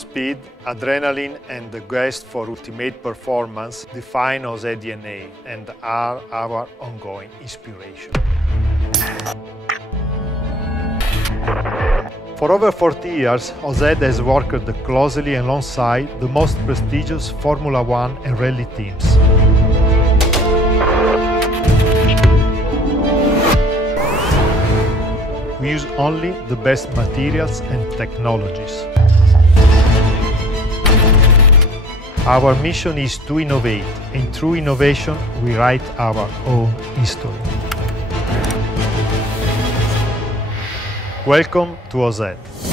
Speed, adrenaline and the quest for ultimate performance define OZ DNA and are our ongoing inspiration. For over 40 years, OZ has worked closely alongside the most prestigious Formula One and rally teams. We use only the best materials and technologies. Our mission is to innovate, and through innovation we write our own history. Welcome to OZ.